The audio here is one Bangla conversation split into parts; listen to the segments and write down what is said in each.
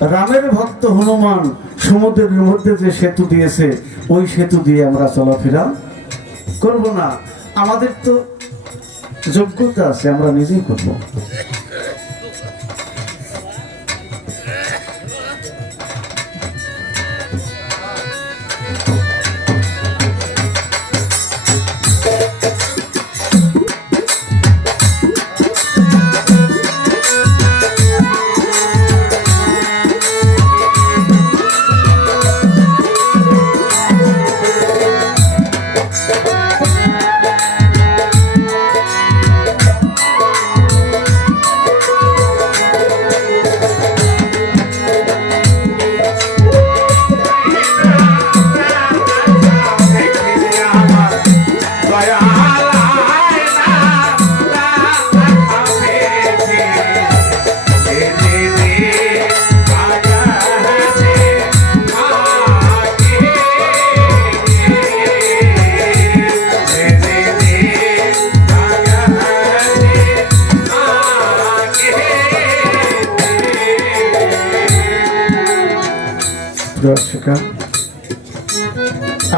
রামের ভক্ত হনুমান সমুদ্রের মধ্যে যে সেতু দিয়েছে, ওই সেতু দিয়ে আমরা চলাফেরা করব না। আমাদের তো যোগ্যতা আছে, আমরা নিজেই করব।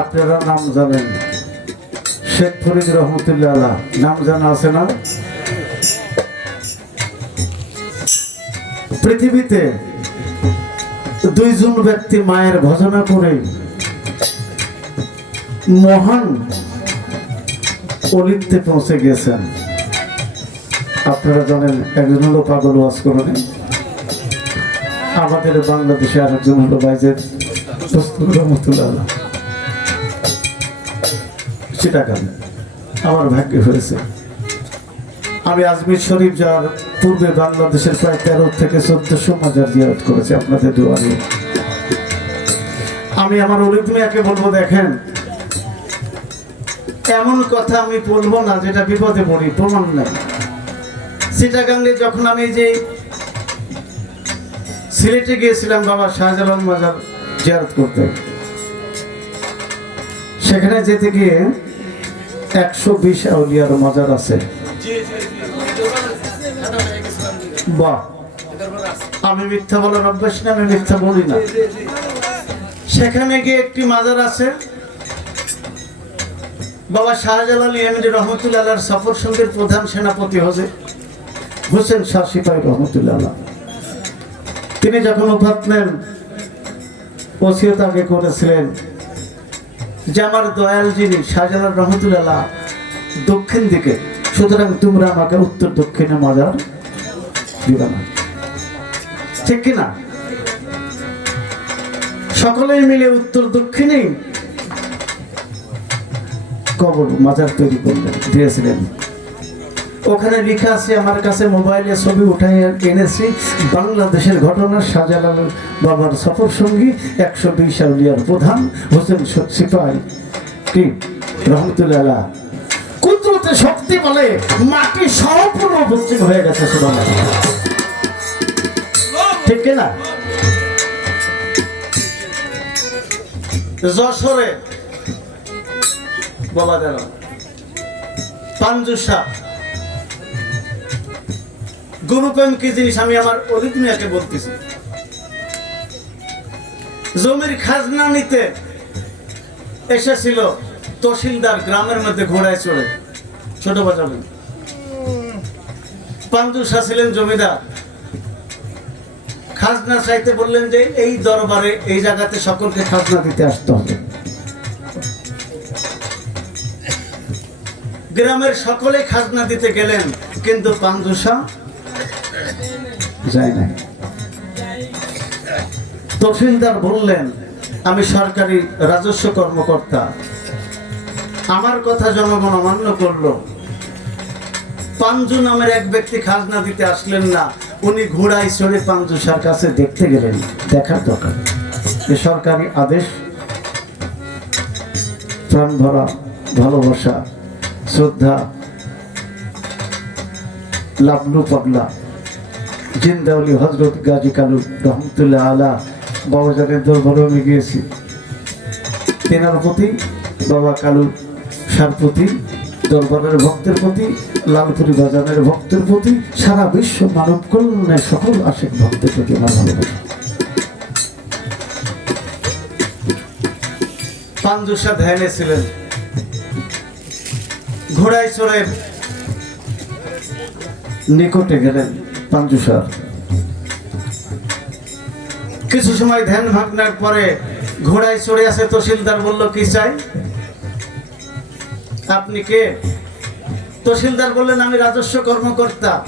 আপনারা নাম জানেন। শেখ ফরিদ রহমতুল্লাহ নাম জানা আছে না? পৃথিবীতে দুইজন ব্যক্তি মায়ের ভজনা করে মহান অলিতে পৌঁছে গেছেন। আপনারা জানেন, একজন হলো পাগল ওয়াজ করেন। আমাদের বাংলাদেশে আরেকজন হলো বাইজের রহমতুল্লাহ আল্লাহ। চিটাগাং আমার ভাগ্যে হয়েছে। আমি আজমির শরীফ যাওয়ার পূর্বে বাংলাদেশের প্রায় তেরো থেকে চোদ্দশো মাজার জিয়ারত করেছি আপনাদের দুয়ারে। আমি আমার অলিদ মিয়াকে বলব, দেখেন, এমন কথা আমি বলব না যেটা বিপদে পড়ি, প্রমাণ নেই। চিটাগাঙ্গে যখন আমি যে সিলেটে গিয়েছিলাম বাবা শাহজালাল মাজার জিয়ারত করতে, সেখানে যেতে গিয়ে একশো বিশ আউলিয়ার মাজার আছে। বাহ। আমি মিথ্যা বলার অভ্যাস না আমি মিথ্যা বলি না। সেখানে গিয়ে একটি মাজার আছে। বাবা শাহজালাল এমডি রহমতুল্লাহ সফর সঙ্গের প্রধান সেনাপতি হোসে হোসেন শাহ সিপাহী রহমতুল্লাহ তিনি যখন উপাত নেন ওসিয়ত আগে করেছিলেন। যে আমার দয়াল যিনি শাহজালাল রহমতুল্লাহ দক্ষিণ দিকে, সুতরাং তোমরা আমাকে উত্তর দক্ষিণে মজার দিবে ঠিক কিনা? সকলেই মিলে উত্তর দক্ষিণেই কবর, মাজার তৈরি করলেন, দিয়েছিলেন। ওখানে লেখা আছে, আমার কাছে মোবাইলে ছবি উঠাই এনেছি। বাংলাদেশের ঘটনা, শাহজালাল বাবার সফর সঙ্গী, একশো বিশ আউলিয়ার প্রধান হোসেন সিপাহী কি রহমতুল্লাহ। কুদরতে শক্তি বলে মাটি সম্পূর্ণ উপস্থিত হয়ে গেছে সুবাহ ঠিক কিনা? যশোরে বাবা দাঁড়া পাঞ্জুসা জিনিস আমি আমার মিয়াকে বলতেছি। জমির খাজনা নিতে এসেছিল তহসিলদার গ্রামের মধ্যে ঘোড়ায় চড়ে, ছোট ছিলেন জমিদার। খাজনা চাইতে বললেন যে এই দরবারে, এই জায়গাতে সকলকে খাজনা দিতে আসতে হবে। গ্রামের সকলে খাজনা দিতে গেলেন, কিন্তু পান্দুসা যায় না। তহসিলদার বললেন, আমি সরকারি রাজস্ব কর্মকর্তা। আমার কথা জনগণ অমান্য করল। পাঞ্জু নামের এক ব্যক্তি খাজনা দিতে আসলেন না। উনি ঘোড়ায় চড়ে পাঞ্জুসার কাছে দেখতে গেলেন। দেখার দরকার যে সরকারি আদেশ। প্রাণ ভরা ভালোবাসা, শ্রদ্ধা, লাবলু পাগলা। জিন্দাউলি হজরত গাজী কালু রহমতুল্লাহ আলা দরবারও আমি গিয়েছি। তেনার প্রতি, বাবা কালু সার প্রতি, দরবারের ভক্তের প্রতি, লালপুরি বাজারের ভক্তের প্রতি, সারা বিশ্ব মানব কল্যাণের সকল আশেক ভক্তের প্রতি আমার ভালোবাসা। পাঞ্জুসা ধ্যানে ছিলেন। ঘোড়ায় চড়ে নিকটে গেলেন। পাঞ্জুসার কিছু সময় ধ্যান ভাবনার পরে ঘোড়ায় চড়ে আসে তহসিলদার বলল কি চাই? আপনি কে? তহসিলদার বললেন আমি রাজস্ব কর্মকর্তা।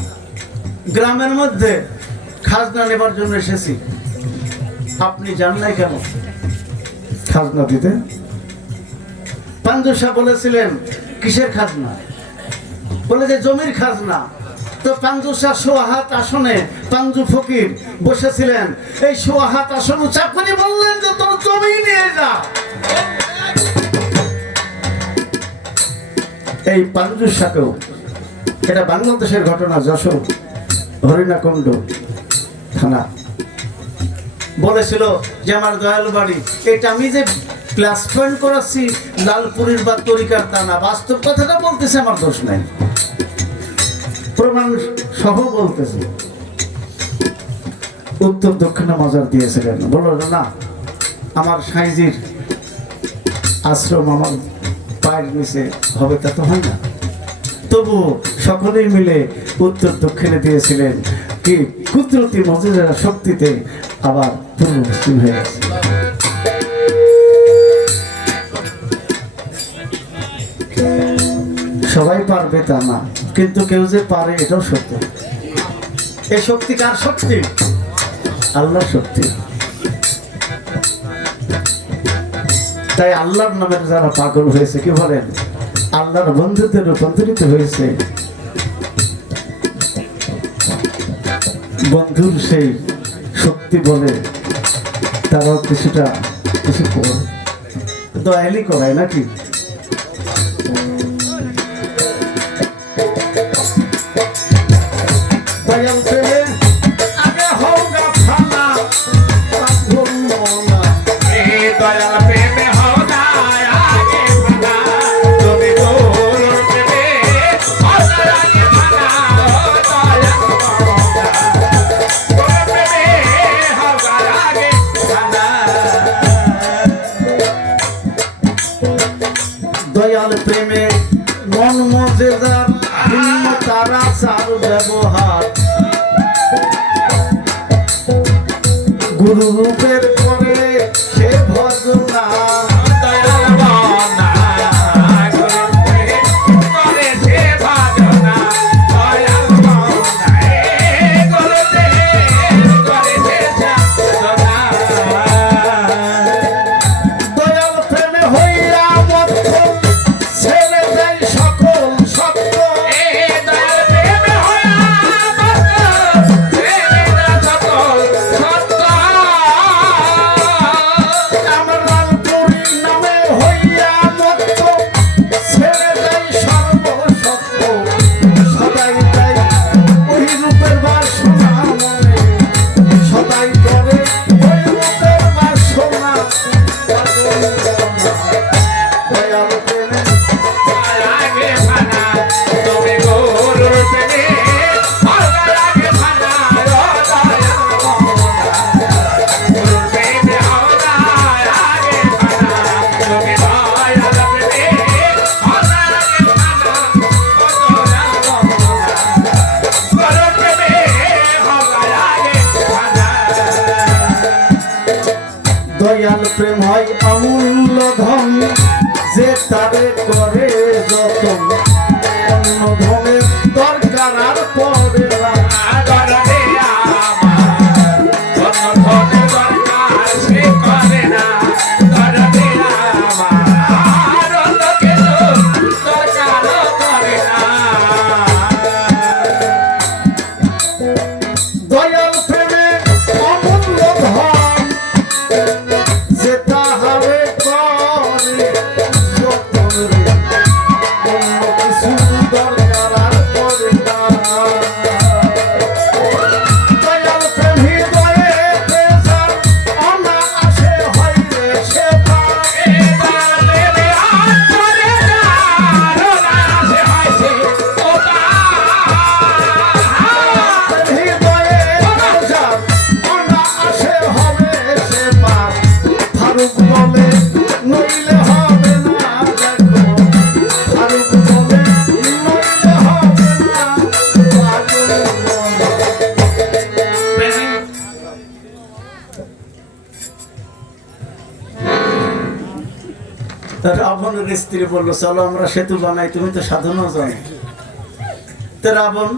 গ্রামের মধ্যে খাজনা নেবার জন্য এসেছি। আপনি যান নাই কেন? খাজনা দিতে? পাঞ্জুসা বলেছিলেন কিসের খাজনা? বলে যে জমির খাজনা। তো পাঞ্জুসা সোহাত আসনে, পাঞ্জু ফকির বসেছিলেন। এই সোহাত আসন চাকরি বললেন যে, তোর জমি নিয়ে যা। এই পাঞ্জুসাকেও এটা বাংলাদেশের ঘটনা, যশোর, হরিণাকুণ্ড থানা। বলেছিল যে, আমার দয়ালু বাড়ি, এটা আমি যে ক্লাস পয়েন্ট করাচ্ছি, লালপুরীর বা তরিকার তা না, বাস্তব কথাটা বলতেছে, আমার দোষ নাই। প্রমাণ সহ বলতেছে। উত্তর দক্ষিণে মজার দিয়েছিলেন বলল না আমার সাইজির আশ্রম আমার পায়ের নিচে হবে তা তো হয় না। তবু সকলেই মিলে উত্তর দক্ষিণে দিয়েছিলেন কি কুদরতি মজুরের শক্তিতে আবার পূর্ব হয়ে গেছে। সবাই পারবে তা না। কিন্তু কেউ যে পারে, এটাও সত্য। এই শক্তি কার শক্তি? আল্লাহর শক্তি। তাই আল্লাহর নামের যারা পাগল হয়েছে, কি বলেন? আল্লাহর বন্ধুতে রূপান্তরিত হয়েছে। বন্ধুর সেই শক্তি বলে তারাও কিছুটা কিছু করে। দয়ালি করায় নাকি? দয়াল স্ত্রী বলল, চলো আমরা সেতু বানাই, তুমি তো সাধনও জানো। তো রাবণ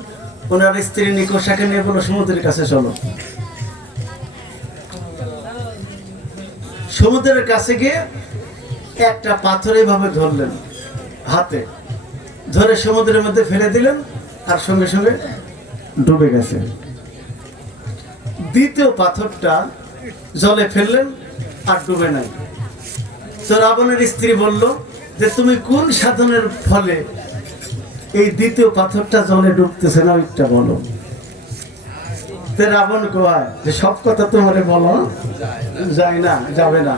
ওনার স্ত্রী নিকোষাকে নিয়ে বলল, সমুদ্রের কাছে চলো। সমুদ্রের কাছে গিয়ে একটা পাথর এইভাবে ধরলেন হাতে, ধরে সমুদ্রের মধ্যে ফেলে দিলেন আর সঙ্গে সঙ্গে ডুবে গেছে। দ্বিতীয় পাথরটা জলে ফেললেন আর ডুবে নাই। তো রাবণের স্ত্রী বলল যে তুমি কোন সাধনের ফলে এই দ্বিতীয় পাথরটা জলে ডুবতেছে না ওইটা বলো। রাবণ কয়, যে সব কথা তোমারে বলো, যায় না, যাবে না।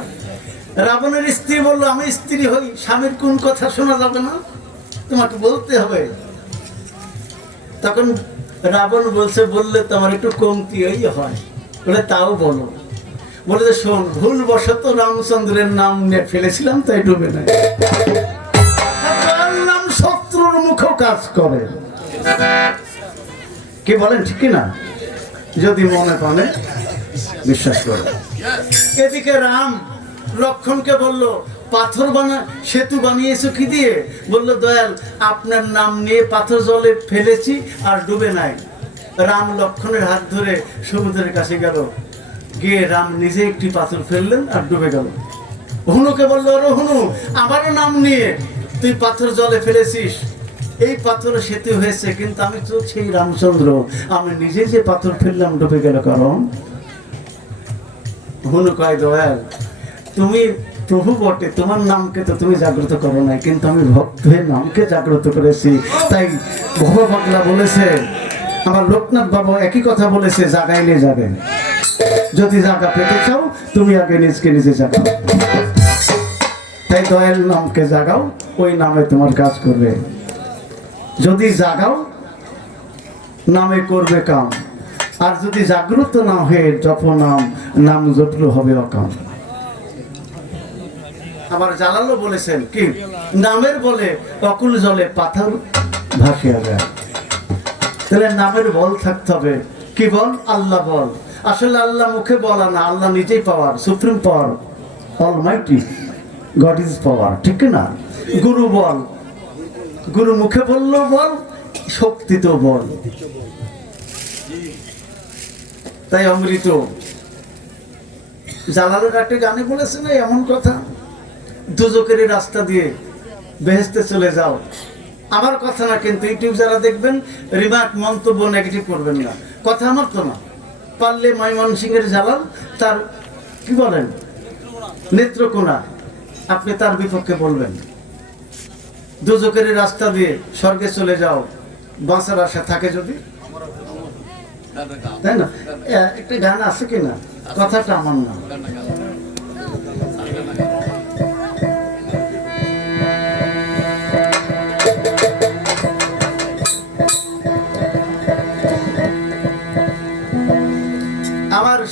রাবণের স্ত্রী বলল, আমি স্ত্রী হই, স্বামীর কোন কথা শোনা যাবে না? তোমাকে বলতে হবে। তখন রাবণ বলছে, বললে তোমার একটু কমতি হয়। বলে, তাও বলো। বলে যে শোন ভুল বশত রামচন্দ্রের নাম নিয়ে ফেলেছিলাম, তাই ডুবে নাই। শত্রুর মুখ কাজ করে। কি বলেন, ঠিক না? যদি মনে পানে বিশ্বাস করে। এদিকে রাম লক্ষণকে বলল, পাথর বানা, সেতু বানিয়েছো কি দিয়ে? বলল, দয়াল, আপনার নাম নিয়ে পাথর জলে ফেলেছি আর ডুবে নাই। রাম লক্ষণের হাত ধরে সমুদ্রের কাছে গেল। গিয়ে রাম নিজে একটি পাথর ফেললেন আর ডুবে গেল। হুনুকে বলল আমারও নাম নিয়ে তুই পাথর জলে ফেলেছিস। এই পাথর সেতু হয়েছে, কিন্তু আমি তো সেই রামচন্দ্র। আমি নিজে যে পাথর ফেললাম, ডুবে গেল কারণ? কয়, দয়াল, তুমি প্রভু বটে, তোমার নামকে তো তুমি জাগ্রত করো নাই, কিন্তু আমি ভক্ত হয়ে নামকে জাগ্রত করেছি। তাই ভব বলেছে, আমার লোকনাথ বাবু একই কথা বলেছে, জাগাইলে যাবে। যদি জায়গা পেতে চাও, তুমি আগে নিজকে নিজে জাগাও। তাই দয়াল নামকে জাগাও, ওই নামে তোমার কাজ করবে। যদি জাগাও, নামে করবে কাম। আর যদি জাগ্রত না হয়ে জপ নাম নাম জপল হবে অকাম। আবার জালালো বলেছেন কি, নামের বলে অকুল জলে পাথর ভাসিয়া যায়। তাহলে নামের বল থাকতে হবে। কি বল? আল্লাহ বল। আসলে আল্লাহ মুখে বলা না, আল্লাহ নিজেই power supreme power almighty God is power ঠিক না? গুরু বল। গুরু মুখে বলল বল শক্তি তো বল। তাই অমৃত, জালালের একটা গানে বলেছে না এমন কথা? দুজকের রাস্তা দিয়ে বেহেস্তে চলে যাও। আমার কথা না, কিন্তু ইউটিউব যারা দেখবেন রিমার্ক মন্তব্য নেগেটিভ করবেন না। কথা আমার তো না। পারলে ময়মনসিংহ এর জালাল, তার কি বলেন? নেত্রকোনা, আপনি তার বিপক্ষে বলবেন। দুজকের রাস্তা দিয়ে স্বর্গে চলে যাও, বাঁচার আশা থাকে যদি? তাই না? একটা গান আছে কিনা? কথাটা আমার না।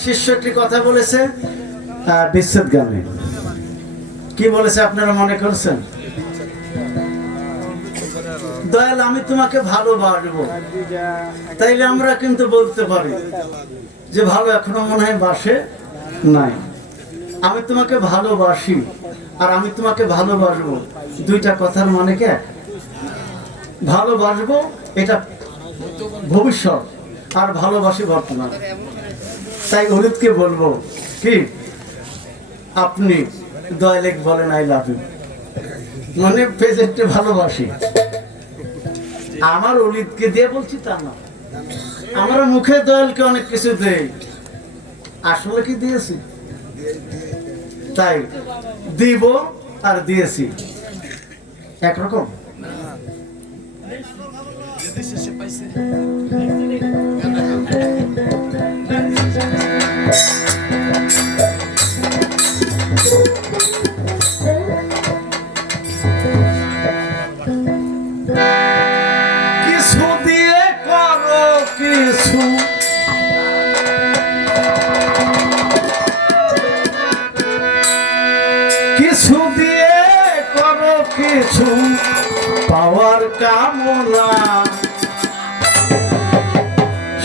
শিষ্য একটি কথা বলেছে বিচ্ছেদ গানে। কি বলেছে আপনারা মনে করছেন? দয়াল, আমি তোমাকে ভালোবাসবো। তাইলে আমরা কিন্তু বলতে পারি যে ভালো এখনও মনে হয় বাসে নাই। আমি তোমাকে ভালোবাসি আর আমি তোমাকে ভালোবাসবো। দুইটা কথার মানে কি? ভালোবাসবো, এটা ভবিষ্যৎ, আর ভালোবাসি বর্তমান। তাই অরিতকে বলব কি, আপনি দয়ালেক বলেন, আই লাভ ইউ। মানে প্রেজেন্টে ভালোবাসি। আমার অলিদকে দিয়ে বলছি তা না। আমার মুখে দয়ালকে অনেক কিছু দেই। আসলে কি দিয়েছি? তাই দিব আর দিয়েছি। একরকম?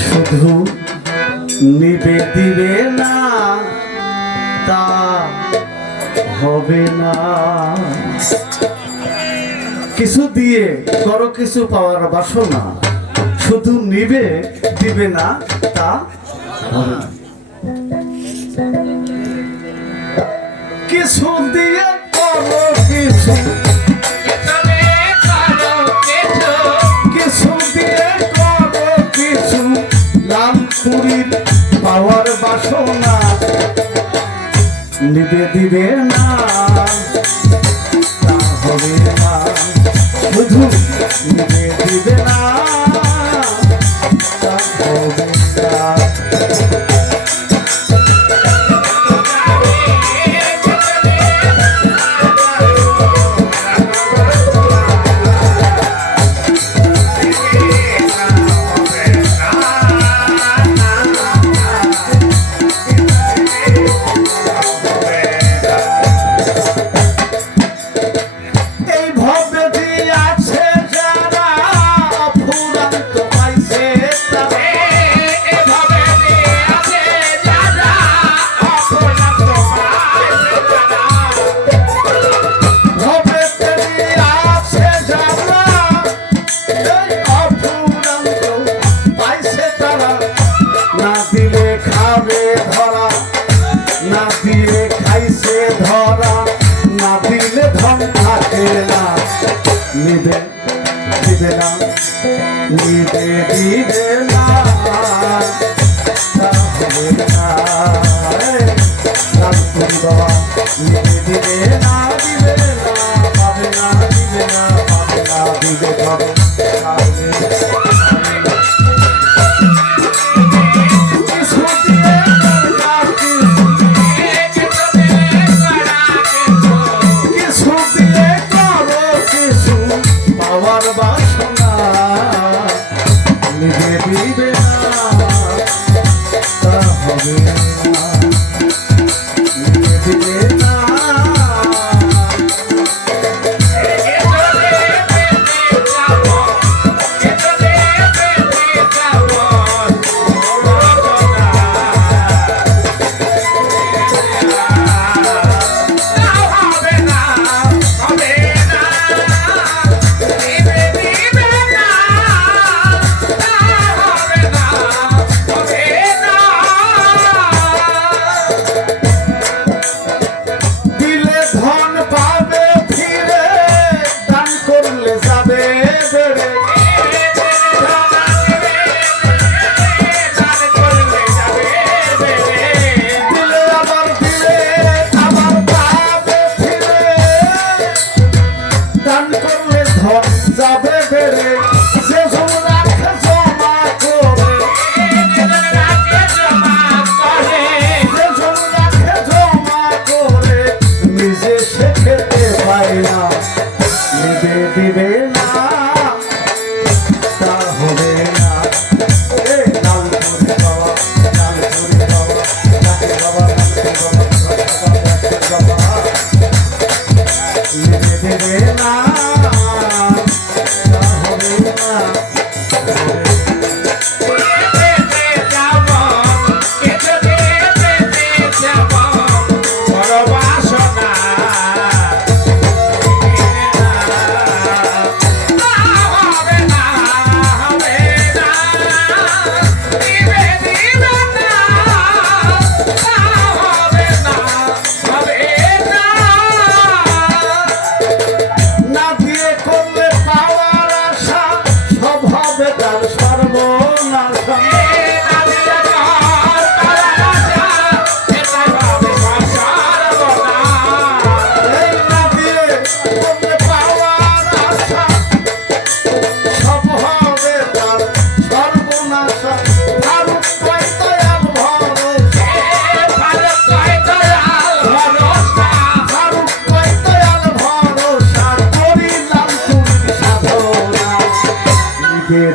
শুধু নিবে দিবে না, তা হবে না। কিছু দিয়ে করো কিছু পাওয়ার বাসনা, শুধু নিবে দিবে না, তা কিছু দিয়ে করো কিছু পুরীর পাওয়ার বাসনা নিবে দিবে না। তা হবে না। শুধু নিবে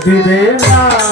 দিবে না